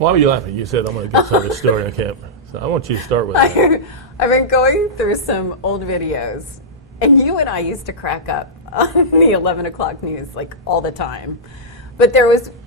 Why were you laughing? You said, I'm going to get started story on camera. So I want you to start with that. I've been going through some old videos, and you and I used to crack up on the 11 o'clock news like all the time. But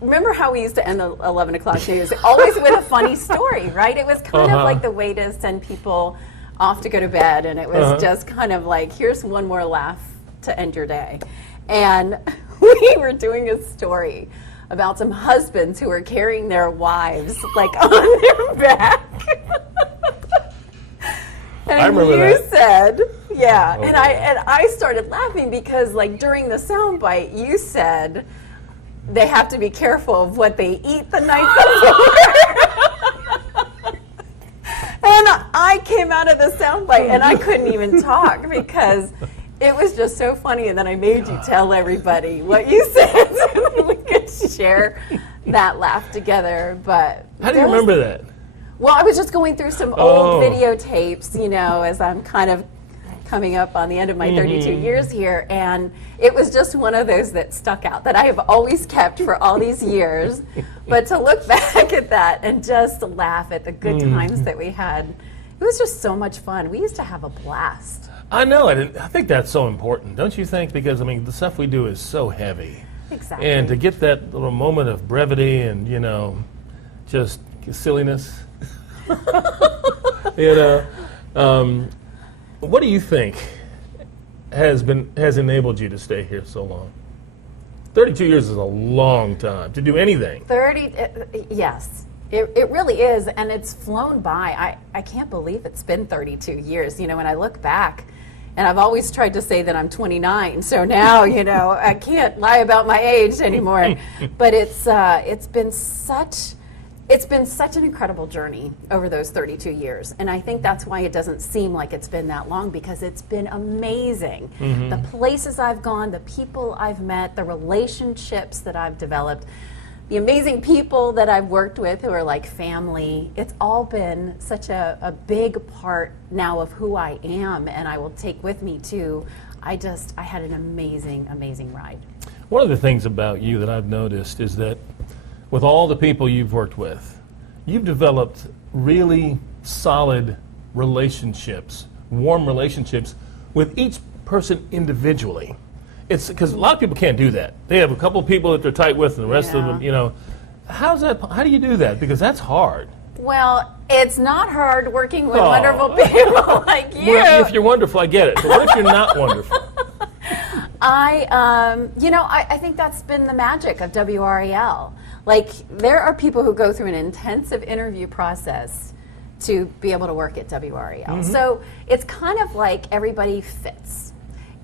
remember how we used to end the 11 o'clock news? Always with a funny story, right? It was kind of like the way to send people off to go to bed, and it was just kind of like, here's one more laugh to end your day. And we were doing a story about some husbands who were carrying their wives like on their back. And I remember you that. said, yeah, and I started laughing because like during the soundbite you said they have to be careful of what they eat the night before. And I came out of the soundbite and I couldn't even talk because it was just so funny, and then I made you tell everybody what you said so we could share that laugh together. But How do you remember that? well, I was just going through some old videotapes, as I'm kind of coming up on the end of my 32 years here, and it was just one of those that stuck out that I have always kept for all these years. But to look back at that and just laugh at the good times that we had, it was just so much fun. We used to have a blast. I know. I think that's so important, don't you think? Because, I mean, the stuff we do is so heavy. Exactly. And to get that little moment of brevity and, just silliness, what do you think has enabled you to stay here so long? 32 years is a long time to do anything. 30, yes. It really is, and it's flown by. I can't believe it's been 32 years. When I look back, and I've always tried to say that I'm 29, so now, I can't lie about my age anymore. But it's been such an incredible journey over those 32 years, and I think that's why it doesn't seem like it's been that long, because it's been amazing. The places I've gone, the people I've met, the relationships that I've developed, the amazing people that I've worked with who are like family. It's all been such a big part now of who I am, and I will take with me too. I had an amazing ride. One of the things about you that I've noticed is that with all the people you've worked with, you've developed really solid relationships, warm relationships with each person individually. It's because a lot of people can't do that. They have a couple of people that they're tight with, and the rest of them, how do you do that? Because that's hard. Well, it's not hard working with wonderful people like you. Well, if you're wonderful, I get it. But what if you're not wonderful? I think that's been the magic of WRAL. Like, there are people who go through an intensive interview process to be able to work at WRAL. So it's kind of like everybody fits.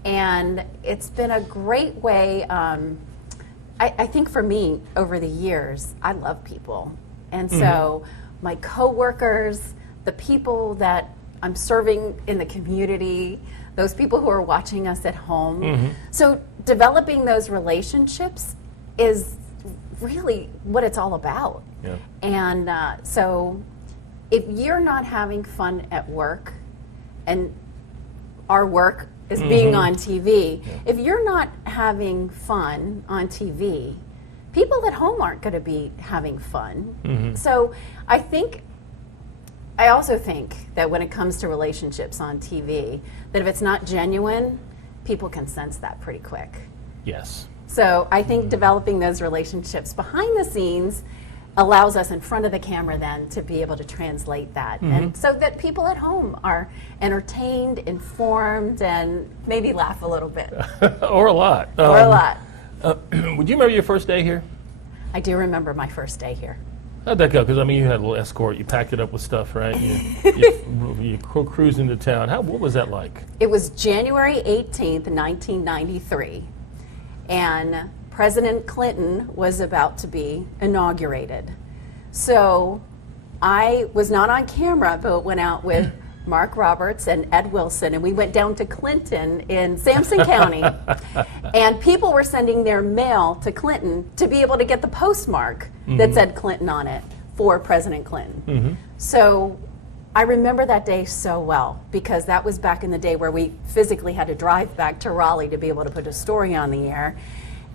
And it's been a great way. I think for me, over the years, I love people. And so my coworkers, the people that I'm serving in the community, those people who are watching us at home. So developing those relationships is really what it's all about. Yeah. And so if you're not having fun at work, and our work is being on TV, if you're not having fun on TV, people at home aren't going to be having fun. So I also think that when it comes to relationships on TV, that if it's not genuine, people can sense that pretty quick. Yes. So I think developing those relationships behind the scenes allows us in front of the camera then to be able to translate that, and so that people at home are entertained, informed, and maybe laugh a little bit. Or a lot. Or a lot. Would you remember your first day here? I do remember my first day here. How'd that go? Because, you had a little escort. You packed it up with stuff, right? You cruised into town. What was that like? It was January 18th, 1993, and President Clinton was about to be inaugurated. So I was not on camera, but went out with Mark Roberts and Ed Wilson, and we went down to Clinton in Sampson County. And people were sending their mail to Clinton to be able to get the postmark that said Clinton on it for President Clinton. So I remember that day so well, because that was back in the day where we physically had to drive back to Raleigh to be able to put a story on the air.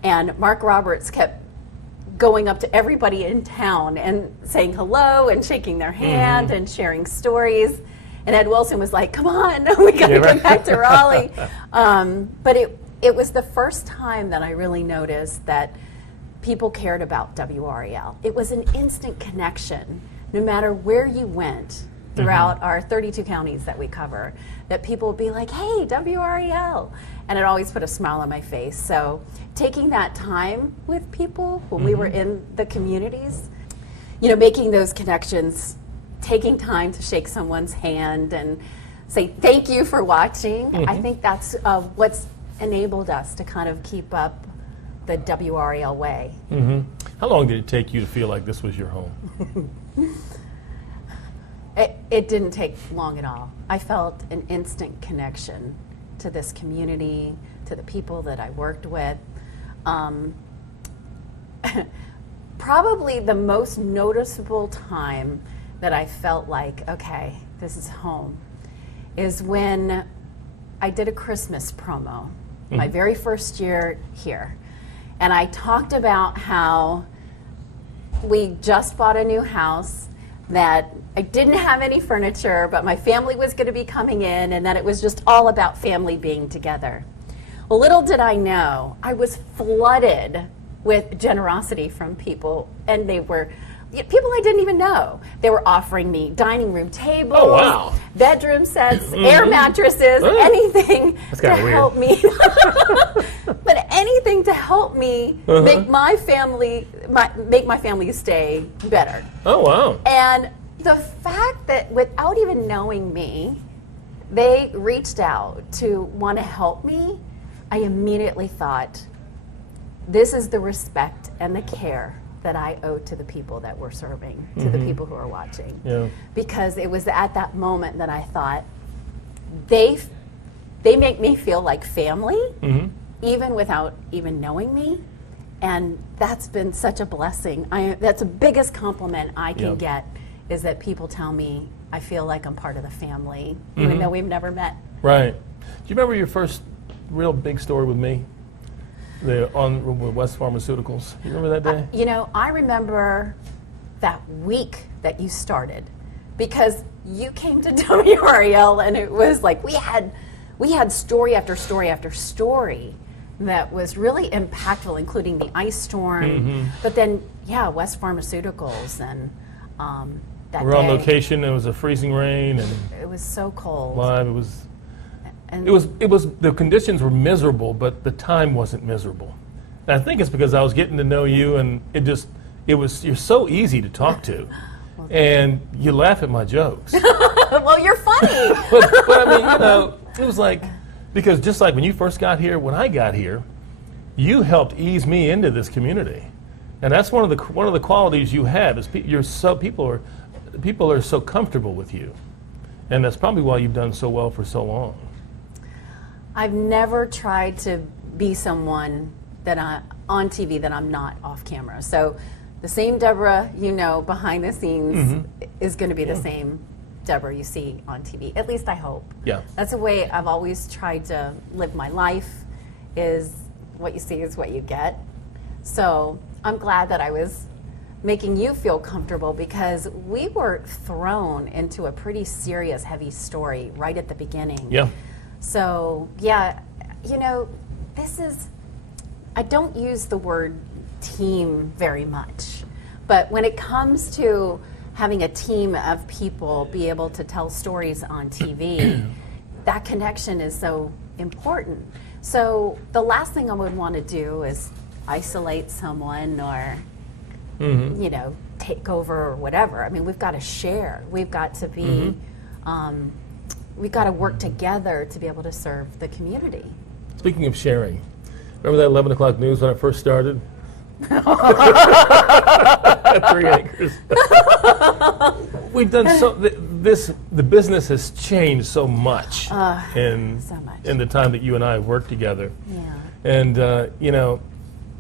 And Mark Roberts kept going up to everybody in town and saying hello and shaking their hand and sharing stories. And Ed Wilson was like, come on, we got to get back to Raleigh. But it was the first time that I really noticed that people cared about WRAL. It was an instant connection, no matter where you went throughout our 32 counties that we cover, that people would be like, hey, WRAL. And it always put a smile on my face. So taking that time with people when we were in the communities, you know, making those connections, taking time to shake someone's hand and say thank you for watching, I think that's what's enabled us to kind of keep up the WRAL way. How long did it take you to feel like this was your home? It didn't take long at all. I felt an instant connection to this community, to the people that I worked with. Probably the most noticeable time that I felt like, okay, this is home, is when I did a Christmas promo, my very first year here. And I talked about how we just bought a new house, that I didn't have any furniture, but my family was going to be coming in, and that it was just all about family being together. Well, little did I know, I was flooded with generosity from people, and they were people I didn't even know. They were offering me dining room tables, bedroom sets, air mattresses, anything to help me. But anything to help me make my family stay better. Oh, wow. And the fact that without even knowing me, they reached out to want to help me, I immediately thought, this is the respect and the care that I owe to the people that we're serving, to the people who are watching. Yeah. Because it was at that moment that I thought, they make me feel like family, even without even knowing me. And that's been such a blessing. That's the biggest compliment I can get, is that people tell me I feel like I'm part of the family, even though we've never met. Right. Do you remember your first real big story with me? On West Pharmaceuticals. You remember that day? You know, I remember that week that you started, because you came to WRAL and it was like we had story after story after story that was really impactful, including the ice storm, but then West Pharmaceuticals and that we were on day, location. It was a freezing rain and it was so cold. Live. It was the conditions were miserable, but the time wasn't miserable. And I think it's because I was getting to know you, and you're so easy to talk to, and you laugh at my jokes. Well, you're funny. but I mean, you know, it was like, because just like when you first got here, when I got here, you helped ease me into this community, and that's one of the qualities you have is people are so comfortable with you, and that's probably why you've done so well for so long. I've never tried to be someone on TV that I'm not off camera. So the same Debra you know behind the scenes is going to be the same Debra you see on TV. At least I hope. Yeah. That's the way I've always tried to live my life, is what you see is what you get. So I'm glad that I was making you feel comfortable, because we were thrown into a pretty serious, heavy story right at the beginning. Yeah. So, you know, I don't use the word team very much, but when it comes to having a team of people be able to tell stories on TV, that connection is so important. So the last thing I would want to do is isolate someone or, you know, take over or whatever. I mean, we've got to share. We've got to be... we've got to work together to be able to serve the community. Speaking of sharing, remember that 11 o'clock news when I first started? 3 acres. We've done the business has changed so much in the time that you and I have worked together. Yeah. And, you know,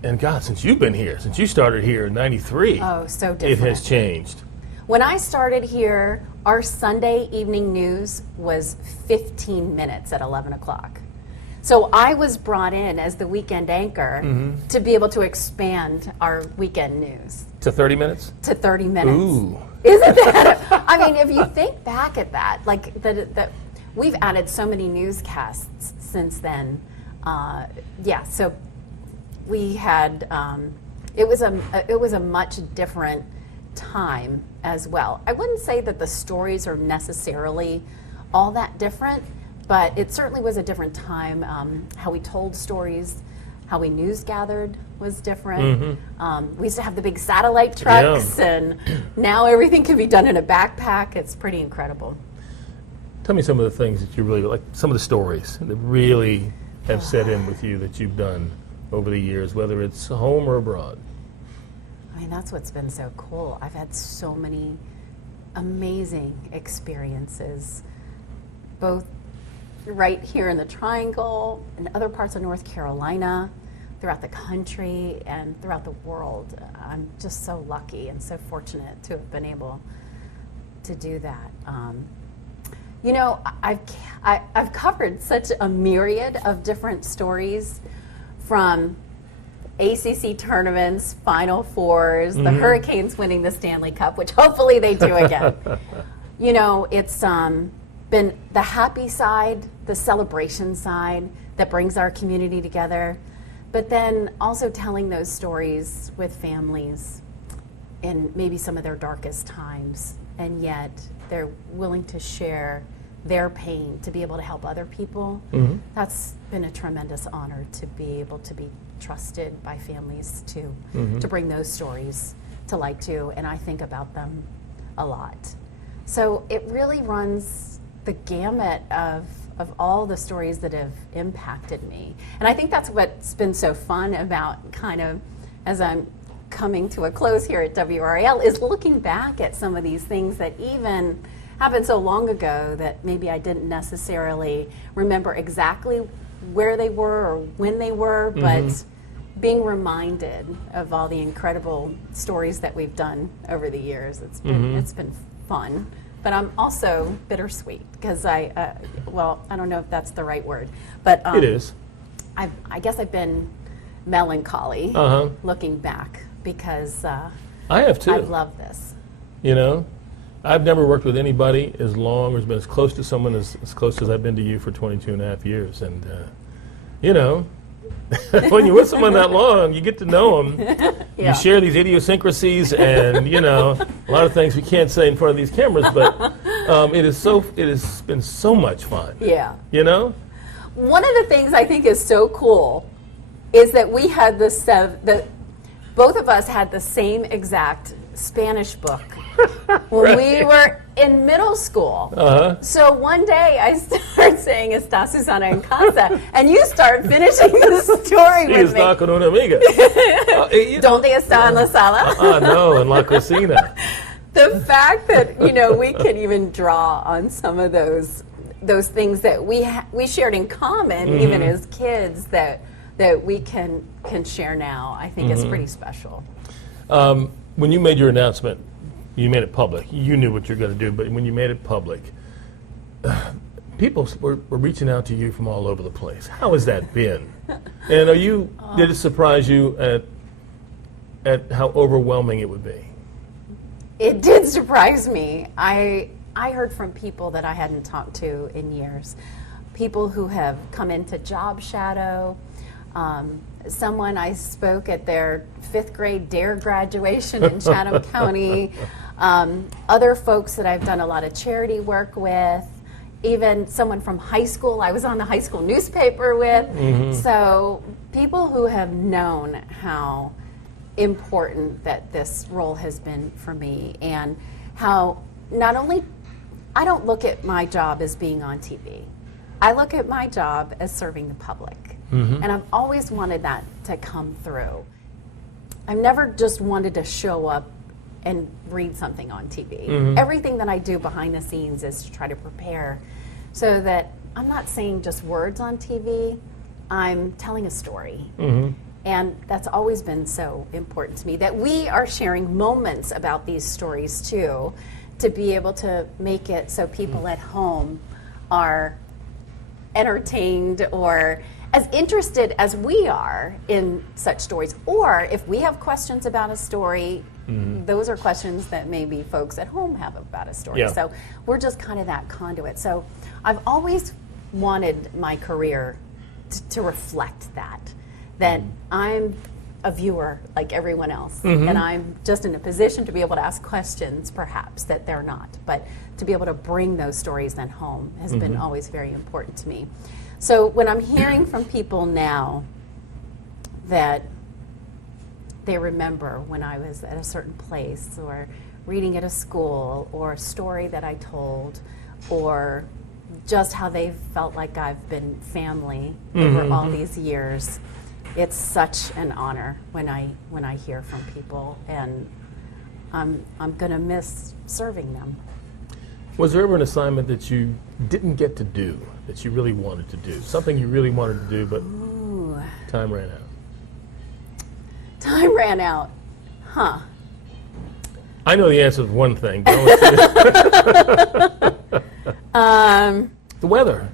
and God, since you've been here, since you started here in 93, so different. it has changed. When I started here, our Sunday evening news was 15 minutes at 11 o'clock. So I was brought in as the weekend anchor to be able to expand our weekend news To 30 minutes? to 30 minutes. Ooh. Isn't that? I mean, if you think back at that, like that we've added so many newscasts since then. So we had it was a much different time as well. I wouldn't say that the stories are necessarily all that different, but it certainly was a different time. How we told stories, how we news gathered was different. We used to have the big satellite trucks, and now everything can be done in a backpack. It's pretty incredible. Tell me some of the things that you really like, some of the stories that really have set in with you that you've done over the years, whether it's home or abroad. I mean, that's what's been so cool. I've had so many amazing experiences, both right here in the Triangle and other parts of North Carolina, throughout the country, and throughout the world. I'm just so lucky and so fortunate to have been able to do that. You know, I've covered such a myriad of different stories, from ACC tournaments, Final Fours, the Hurricanes winning the Stanley Cup, which hopefully they do again. You know, it's been the happy side, the celebration side that brings our community together, but then also telling those stories with families in maybe some of their darkest times, and yet they're willing to share their pain to be able to help other people. That's been a tremendous honor, to be able to be trusted by families to bring those stories to light too, and I think about them a lot. So it really runs the gamut of all the stories that have impacted me. And I think that's what's been so fun about, kind of, as I'm coming to a close here at WRAL, is looking back at some of these things that even happened so long ago that maybe I didn't necessarily remember exactly where they were or when they were, but being reminded of all the incredible stories that we've done over the years. It's been fun, but I'm also bittersweet, because I don't know if that's the right word, but It is. I guess I've been melancholy looking back, because I have too. I've loved this. You know, I've never worked with anybody as long or been as close to someone as close as I've been to you for 22 and a half years. And, you know, when you're with someone that long, you get to know them. You share these idiosyncrasies and, you know, a lot of things we can't say in front of these cameras, but it has been so much fun. Yeah. You know? One of the things I think is so cool is that we had both of us had the same exact Spanish book when we were in middle school. So one day I start saying, "Está Susana en casa," and you start finishing the story with me. Está con una amiga. ¿Dónde está en la sala? No, en la cocina. The fact that, you know, we can even draw on some of those things that we shared in common, even as kids, that we can share now, I think is pretty special. When you made your announcement, you made it public. You knew what you're going to do, but when you made it public, people were reaching out to you from all over the place. How has that been? And did it surprise you at how overwhelming it would be? It did surprise me. I heard from people that I hadn't talked to in years, people who have come into Job Shadow. Someone I spoke at their 5th grade DARE graduation in Chatham County, other folks that I've done a lot of charity work with, even someone from high school I was on the high school newspaper with. So people who have known how important that this role has been for me, and how not only, I don't look at my job as being on TV. I look at my job as serving the public. And I've always wanted that to come through. I've never just wanted to show up and read something on TV. Everything that I do behind the scenes is to try to prepare so that I'm not saying just words on TV, I'm telling a story. And that's always been so important to me, that we are sharing moments about these stories too, to be able to make it so people at home are entertained or as interested as we are in such stories, or if we have questions about a story, those are questions that maybe folks at home have about a story. Yeah. So we're just kind of that conduit. So I've always wanted my career to reflect that I'm a viewer like everyone else, and I'm just in a position to be able to ask questions perhaps that they're not, but to be able to bring those stories then home has been always very important to me. So when I'm hearing from people now that they remember when I was at a certain place, or reading at a school, or a story that I told, or just how they felt like I've been family over all these years, it's such an honor when I hear from people, and I'm going to miss serving them. Was there ever an assignment that you didn't get to do that you really wanted to do? Something you really wanted to do, but time ran out? Time ran out. Huh. I know the answer to one thing. But I want the weather.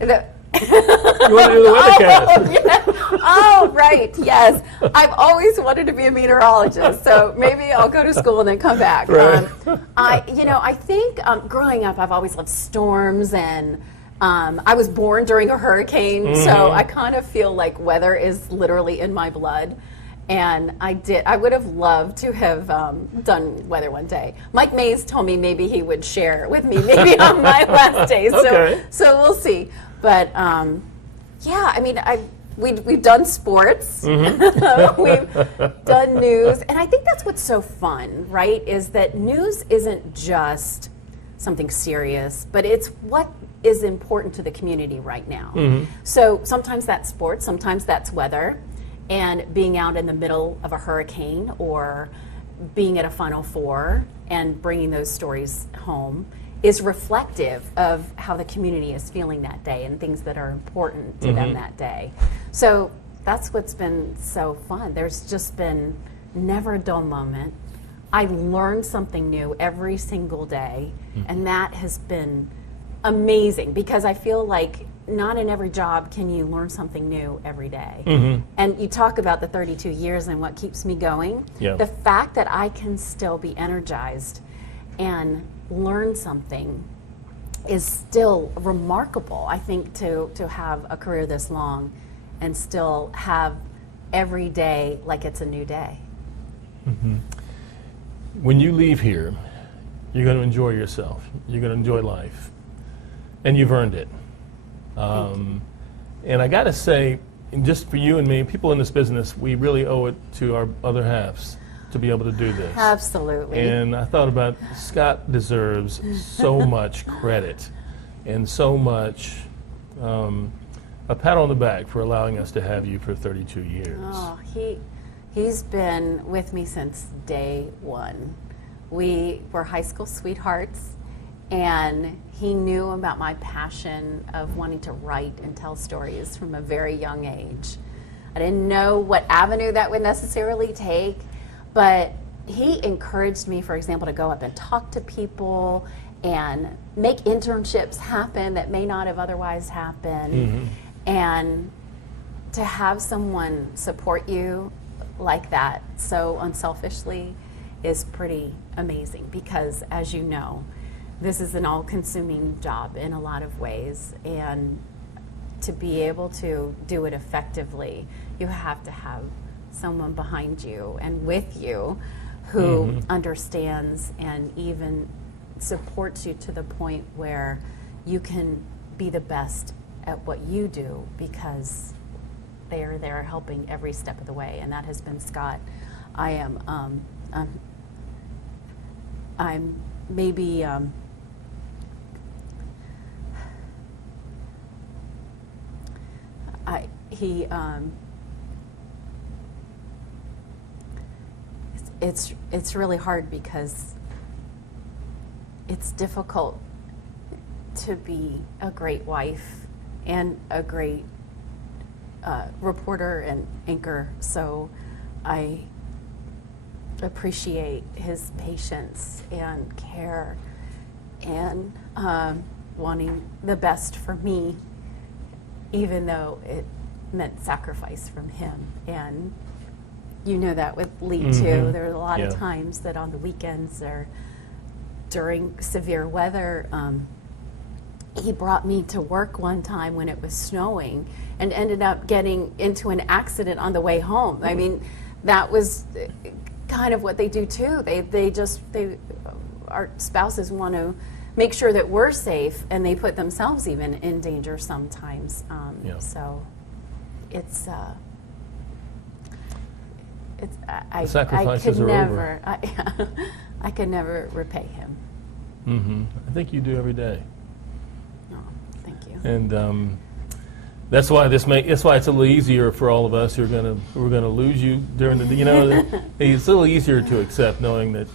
You want to do the weathercast? Yeah. Oh, right, yes. I've always wanted to be a meteorologist, so maybe I'll go to school and then come back. Right. I think growing up, I've always loved storms, and I was born during a hurricane, so I kind of feel like weather is literally in my blood. And I would have loved to have done weather one day. Mike Mays told me maybe he would share it with me, maybe on my last day. Okay. So we'll see. But yeah, I mean, we've done sports, we've done news, and I think that's what's so fun, right? Is that news isn't just something serious, but it's what is important to the community right now. So sometimes that's sports, sometimes that's weather. And being out in the middle of a hurricane, or being at a Final Four and bringing those stories home is reflective of how the community is feeling that day and things that are important to them that day. So that's what's been so fun. There's just been never a dull moment. I learned something new every single day, and that has been amazing, because I feel like not in every job can you learn something new every day. And you talk about the 32 years and what keeps me going. Yeah. The fact that I can still be energized and learn something is still remarkable, I think, to have a career this long and still have every day like it's a new day. When you leave here, you're going to enjoy yourself. You're going to enjoy life. And you've earned it. And I got to say, just for you and me, people in this business, we really owe it to our other halves to be able to do this. Absolutely. And I thought about Scott deserves so much credit and so much a pat on the back for allowing us to have you for 32 years. Oh, he's been with me since day one. We were high school sweethearts, and he knew about my passion of wanting to write and tell stories from a very young age. I didn't know what avenue that would necessarily take, but he encouraged me, for example, to go up and talk to people and make internships happen that may not have otherwise happened. And to have someone support you like that so unselfishly is pretty amazing, because, as you know, this is an all-consuming job in a lot of ways, and to be able to do it effectively, you have to have someone behind you and with you who understands and even supports you to the point where you can be the best at what you do, because they are there helping every step of the way, and that has been Scott. I'm maybe it's really hard, because it's difficult to be a great wife and a great reporter and anchor. So I appreciate his patience and care and wanting the best for me, even though it meant sacrifice from him. And you know that with Lee too. There are a lot of times that on the weekends or during severe weather, he brought me to work one time when it was snowing and ended up getting into an accident on the way home. I mean, that was kind of what they do too. Our spouses want to make sure that we're safe, and they put themselves even in danger sometimes. So it's I sacrifices could are never I could never repay him. I think you do every day. Oh, thank you. And that's why that's why it's a little easier for all of us who are gonna lose you during the it's a little easier to accept knowing that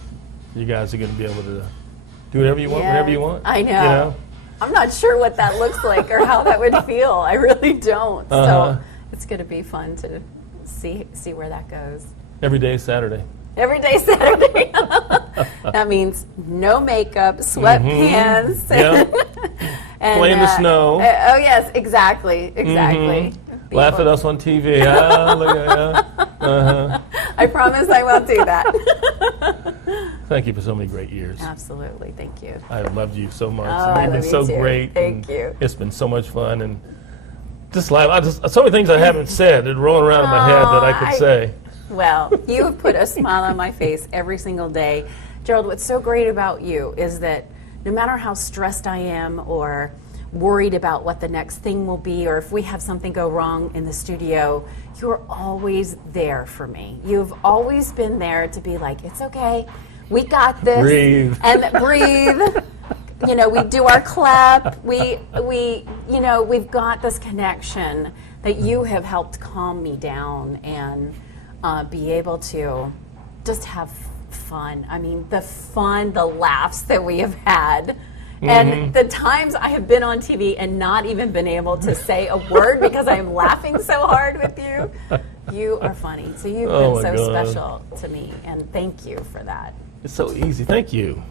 you guys are going to be able to do whatever you want, whenever you want. I know. I'm not sure what that looks like or how that would feel. I really don't. So it's going to be fun to see where that goes. Every day is Saturday. Every day Saturday. That means no makeup, sweatpants. And, play in the snow. Oh yes, exactly. Laugh at us on TV. I promise I won't do that. Thank you for so many great years. Absolutely, thank you. I have loved you so much. Oh, You've been so great. Thank you. It's been so much fun, and just laugh. So many things I haven't said that are rolling around in my head that I could say. Well, you have put a smile on my face every single day. Gerald, what's so great about you is that no matter how stressed I am or worried about what the next thing will be, or if we have something go wrong in the studio, you're always there for me. You've always been there to be like, it's okay, we got this. Breathe. And breathe. You know, we do our clap. We've got this connection that you have helped calm me down and be able to just have fun. I mean, the laughs that we have had. And the times I have been on TV and not even been able to say a word because I'm laughing so hard with you. You are funny. So you've been so special to me, and thank you for that. It's so easy. Thank you.